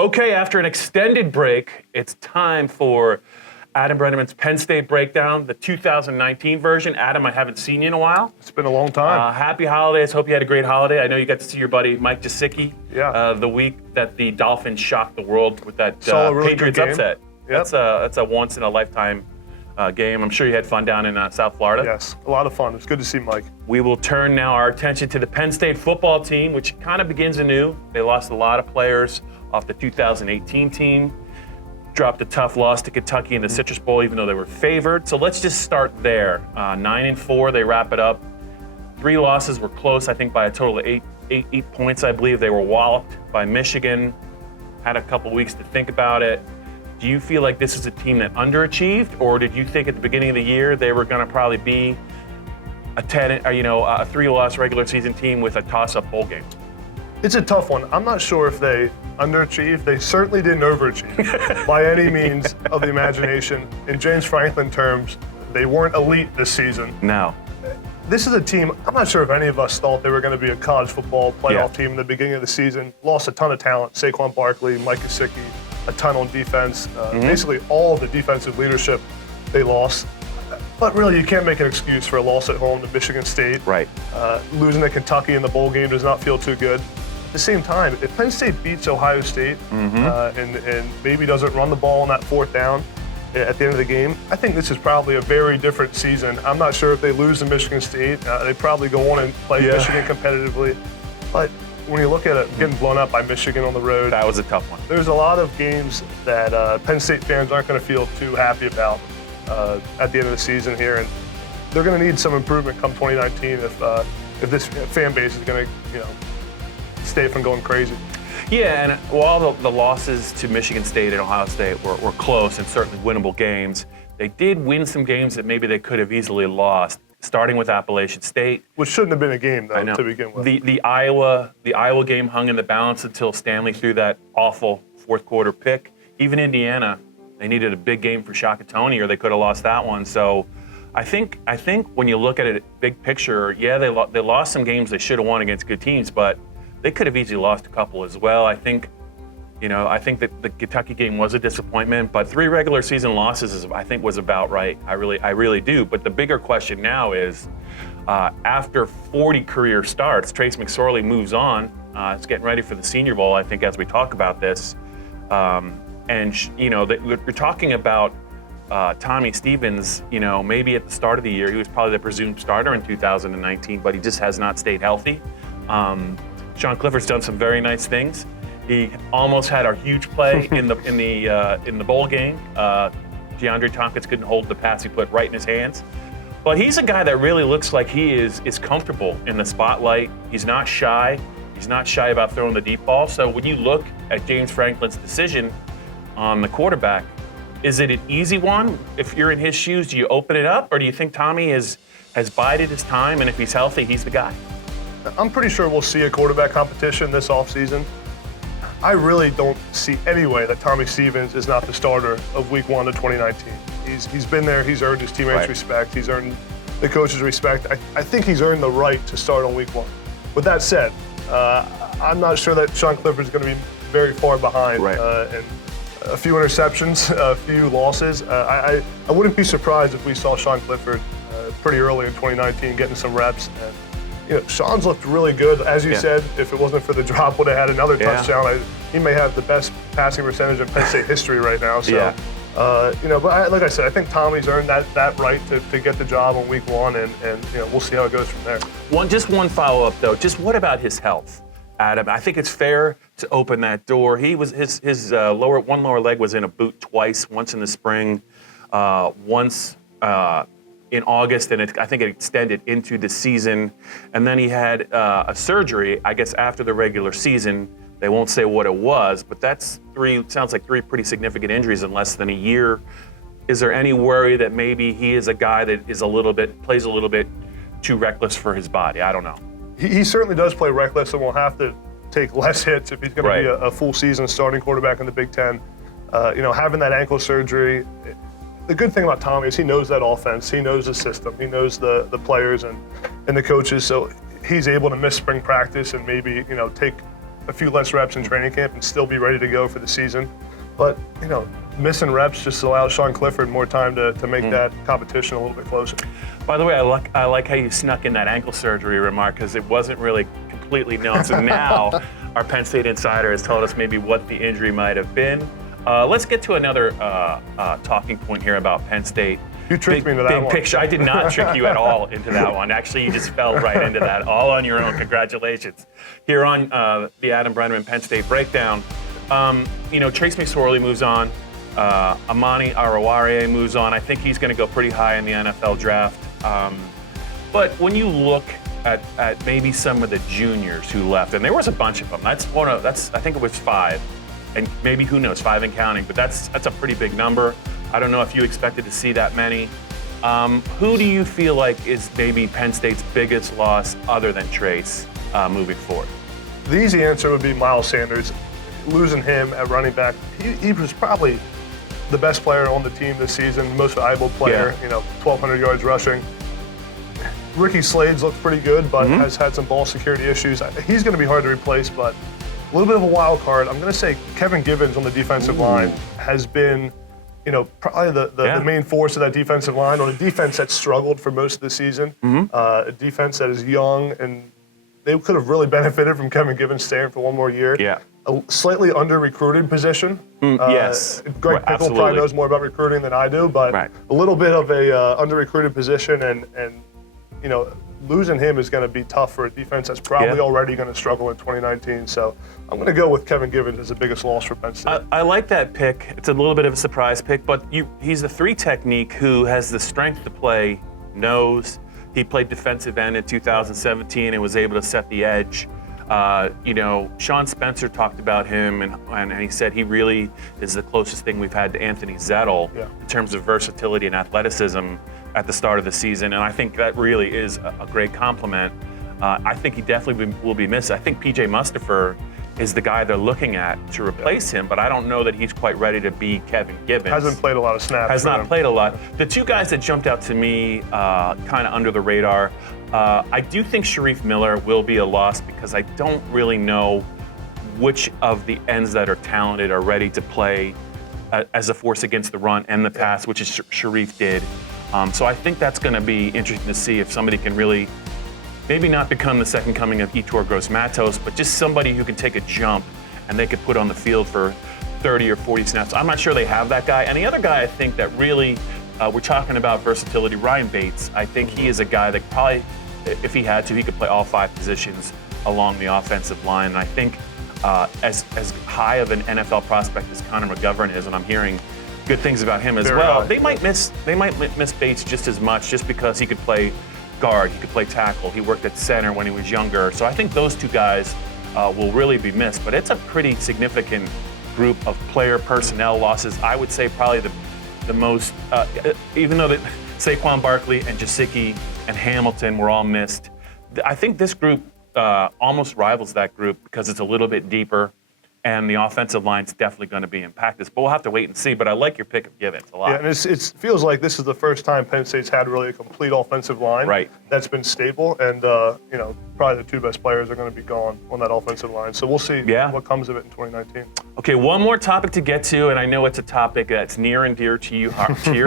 Okay, after an extended break, it's time for Adam Breneman's Penn State Breakdown, the 2019 version. Adam, I haven't seen you in a while. It's been a long time. Happy holidays. Hope you had a great holiday. I know you got to see your buddy Mike Gesicki the week that the Dolphins shocked the world with that really Patriots upset. Yep. That's a once-in-a-lifetime game. I'm sure you had fun down in South Florida. Yes, a lot of fun. It's good to see Mike. We will turn now our attention to the Penn State football team, which kind of begins anew. They lost a lot of players off the 2018 team. Dropped a tough loss to Kentucky in the Citrus Bowl, even though they were favored. So let's just start there. 9-4, they wrap it up. 3 losses were close, I think, by a total of eight points, I believe. They were walloped by Michigan. Had a couple weeks to think about it. Do you feel like this is a team that underachieved, or did you think at the beginning of the year they were going to probably be a 3-loss regular season team with a toss-up bowl game? It's a tough one. I'm not sure if they underachieved. They certainly didn't overachieve by any means of the imagination. In James Franklin terms, they weren't elite this season. No. This is a team, I'm not sure if any of us thought they were going to be a college football playoff team in the beginning of the season. Lost a ton of talent. Saquon Barkley, Mike Gesicki, a ton on defense. Basically all of the defensive leadership they lost. But really, you can't make an excuse for a loss at home to Michigan State. Right. Losing to Kentucky in the bowl game does not feel too good. At the same time, if Penn State beats Ohio State and maybe doesn't run the ball on that 4th down at the end of the game, I think this is probably a very different season. I'm not sure if they lose to Michigan State. They probably go on and play Michigan competitively. But when you look at it, getting blown up by Michigan on the road. That was a tough one. There's a lot of games that Penn State fans aren't going to feel too happy about at the end of the season here. And they're going to need some improvement come 2019 if this fan base is going to, stay from going crazy. Yeah, and while the losses to Michigan State and Ohio State were close and certainly winnable games, they did win some games that maybe they could have easily lost, starting with Appalachian State. Which shouldn't have been a game, though, to begin with. The Iowa game hung in the balance until Stanley threw that awful 4th quarter pick. Even Indiana, they needed a big game for Shakatoni, or they could have lost that one. So I think when you look at it big picture, they lost some games they should have won against good teams, but they could have easily lost a couple as well. I think that the Kentucky game was a disappointment, but 3 regular season losses was about right. I really do. But the bigger question now is, after 40 career starts, Trace McSorley moves on. It's getting ready for the Senior Bowl, I think, as we talk about this. We're talking about Tommy Stevens. Maybe at the start of the year, he was probably the presumed starter in 2019, but he just has not stayed healthy. Sean Clifford's done some very nice things. He almost had a huge play in the bowl game. DeAndre Tompkins couldn't hold the pass he put right in his hands. But he's a guy that really looks like he is comfortable in the spotlight. He's not shy. He's not shy about throwing the deep ball. So when you look at James Franklin's decision on the quarterback, is it an easy one? If you're in his shoes, do you open it up, or do you think Tommy has bided his time, and if he's healthy, he's the guy? I'm pretty sure we'll see a quarterback competition this offseason. I really don't see any way that Tommy Stevens is not the starter of Week 1 of 2019. He's been there. He's earned his teammates' respect. He's earned the coach's respect. I think he's earned the right to start on Week 1. With that said, I'm not sure that Sean Clifford's going to be very far behind. And a few interceptions, a few losses. I wouldn't be surprised if we saw Sean Clifford pretty early in 2019 getting some reps. And, Sean's looked really good. As you said, if it wasn't for the drop, would have had another touchdown. He may have the best passing percentage in Penn State history right now. So, but like I said, I think Tommy's earned that right to get the job on Week 1, and we'll see how it goes from there. Just one follow-up, though. Just what about his health, Adam? I think it's fair to open that door. He was his lower leg was in a boot twice, once in the spring, once in August, and I think it extended into the season. And then he had a surgery, I guess, after the regular season. They won't say what it was, but sounds like 3 pretty significant injuries in less than a year. Is there any worry that maybe he is a guy that plays a little bit too reckless for his body? I don't know. He certainly does play reckless, and will have to take less hits if he's going to be a full season starting quarterback in the Big Ten. Having that ankle surgery, the good thing about Tommy is he knows that offense, he knows the system, he knows the players and the coaches, so he's able to miss spring practice and maybe take a few less reps in training camp and still be ready to go for the season. But, missing reps just allows Sean Clifford more time to make that competition a little bit closer. By the way, I like how you snuck in that ankle surgery remark because it wasn't really completely known. So now our Penn State insider has told us maybe what the injury might have been. Let's get to another talking point here about Penn State. You tricked me into that one. Picture. I did not trick you at all into that one. Actually, you just fell right into that, all on your own. Congratulations. Here on the Adam Breneman Penn State Breakdown, Trace McSorley moves on. Amani Araware moves on. I think he's going to go pretty high in the NFL draft. But when you look at maybe some of the juniors who left, and there was a bunch of them. I think it was 5, and maybe who knows, 5 and counting. But that's a pretty big number. I don't know if you expected to see that many. Who do you feel like is maybe Penn State's biggest loss other than Trace moving forward? The easy answer would be Miles Sanders. Losing him at running back, he was probably the best player on the team this season, most valuable player, 1,200 yards rushing. Ricky Slades looks pretty good, but has had some ball security issues. He's going to be hard to replace, but a little bit of a wild card. I'm going to say Kevin Givens on the defensive line has been probably the main force of that defensive line on a defense that struggled for most of the season, a defense that is young, and they could have really benefited from Kevin Givens staying for one more year. Yeah. A slightly under-recruited position. Yes. Greg Pickle probably knows more about recruiting than I do, but a little bit of a under-recruited position, and losing him is going to be tough for a defense that's probably already going to struggle in 2019. So I'm going to go with Kevin Givens as the biggest loss for Penn State. I like that pick. It's a little bit of a surprise pick, but he's the 3 technique who has the strength to play nose. He played defensive end in 2017 and was able to set the edge. Sean Spencer talked about him, and he said he really is the closest thing we've had to Anthony Zettel in terms of versatility and athleticism at the start of the season, and I think that really is a great compliment. I think he definitely will be missed. I think P.J. Mustipher is the guy they're looking at to replace him, but I don't know that he's quite ready to be Kevin Givens. Hasn't played a lot of snaps. Has not played a lot. The 2 guys that jumped out to me kind of under the radar, I do think Sharif Miller will be a loss because I don't really know which of the ends that are talented are ready to play as a force against the run and the pass, which is Sharif did. So I think that's going to be interesting to see if somebody can really maybe not become the second coming of Yetur Gross-Matos, but just somebody who can take a jump and they could put on the field for 30 or 40 snaps. I'm not sure they have that guy. And the other guy I think that really, we're talking about versatility, Ryan Bates. I think he is a guy that probably, if he had to, he could play all 5 positions along the offensive line. And I think as high of an NFL prospect as Connor McGovern is, and I'm hearing good things about him as well, they might miss Bates just as much, just because he could play guard, he could play tackle, he worked at center when he was younger. So I think those 2 guys will really be missed, but it's a pretty significant group of player personnel losses. I would say probably the most, even though Saquon Barkley and Gesicki and Hamilton were all missed, I think this group almost rivals that group because it's a little bit deeper, and the offensive line's definitely going to be impacted. But we'll have to wait and see. But I like your pick of Givens a lot. Yeah, and it feels like this is the first time Penn State's had really a complete offensive line that's been stable. And, probably the 2 best players are going to be gone on that offensive line. So we'll see what comes of it in 2019. Okay, one more topic to get to, and I know it's a topic that's near and dear to your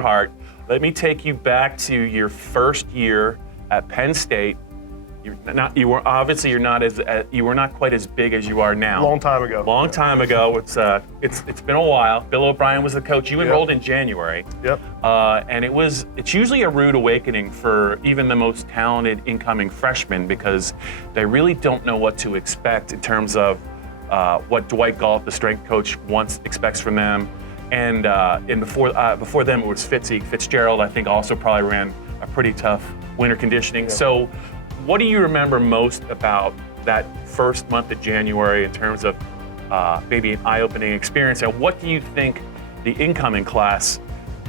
heart. Let me take you back to your first year at Penn State. You were not quite as big as you are now. Long time ago. It's been a while. Bill O'Brien was the coach. You enrolled in January. Yep. And it's usually a rude awakening for even the most talented incoming freshmen because they really don't know what to expect in terms of what Dwight Galt, the strength coach, expects from them. And before them it was Fitzgerald. I think also probably ran a pretty tough winter conditioning. Yeah. So, what do you remember most about that first month of January in terms of maybe an eye-opening experience? And what do you think the incoming class,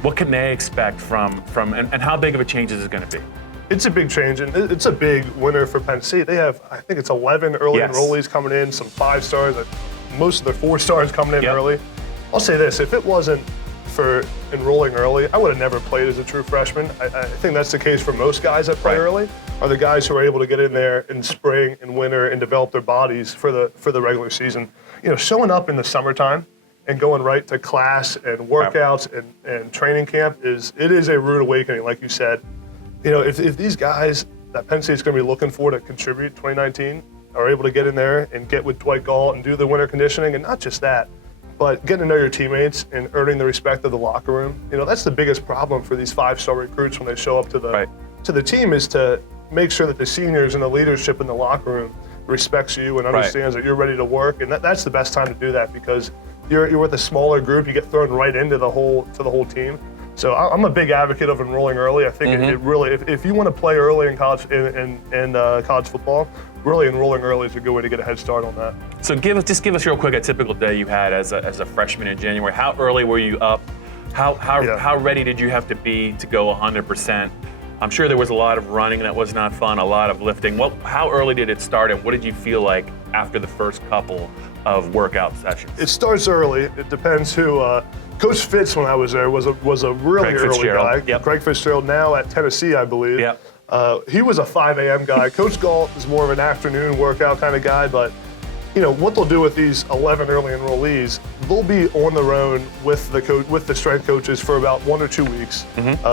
what can they expect from and how big of a change is it going to be? It's a big change, and it's a big winner for Penn State. They have, I think it's 11 early enrollees coming in, some 5 stars, most of their 4 stars coming in early. I'll say this, if it wasn't for enrolling early, I would have never played as a true freshman. I think that's the case for most guys that play early, are the guys who are able to get in there in spring and winter and develop their bodies for the regular season. Showing up in the summertime and going right to class and workouts and training camp is a rude awakening, like you said. If these guys that Penn State's going to be looking for to contribute 2019 are able to get in there and get with Dwight Galt and do the winter conditioning, and not just that, but getting to know your teammates and earning the respect of the locker room. That's the biggest problem for these 5-star recruits when they show up to the team, is to make sure that the seniors and the leadership in the locker room respects you and understands that you're ready to work. And that's the best time to do that, because you're with a smaller group, you get thrown right into the whole team. So I'm a big advocate of enrolling early. I think it really, if you want to play early in college college football, really enrolling early is a good way to get a head start on that. So give us real quick a typical day you had as a freshman in January. How early were you up? How ready did you have to be to go 100%? I'm sure there was a lot of running that was not fun, a lot of lifting. How early did it start, and what did you feel like after the first couple of workout sessions? It starts early. It depends who. Coach Fitz, when I was there, was a really early guy. Yep. Craig Fitzgerald, now at Tennessee, I believe. Yep. He was a 5 a.m. guy. Coach Galt is more of an afternoon workout kind of guy, but what they'll do with these 11 early enrollees, they'll be on their own with the strength coaches for about 1 or 2 weeks,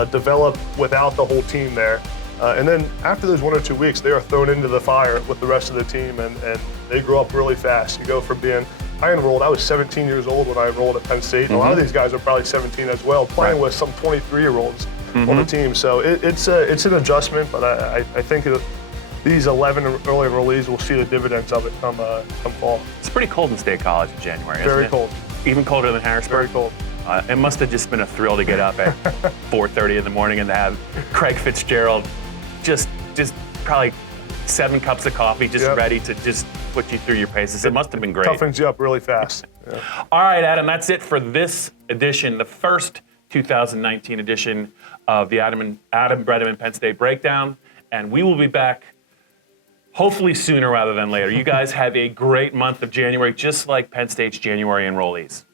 develop without the whole team there. And then after those 1 or 2 weeks, they are thrown into the fire with the rest of the team, and they grow up really fast. You go from I was 17 years old when I enrolled at Penn State, and a lot of these guys are probably 17 as well, playing with some 23-year-olds on the team. So it's an adjustment, but I think these 11 early enrollees will see the dividends of it come fall. It's pretty cold in State College in January, isn't it? Very cold. Even colder than Harrisburg? Very cold. It must have just been a thrill to get up at 4:30 in the morning and to have Craig Fitzgerald just probably 7 cups of coffee, ready to just put you through your paces. It must have been great. Toughens you up really fast. Yeah. All right, Adam, that's it for this edition, the first 2019 edition of the Adam Breneman Penn State Breakdown, and we will be back hopefully sooner rather than later. You guys have a great month of January, just like Penn State's January enrollees.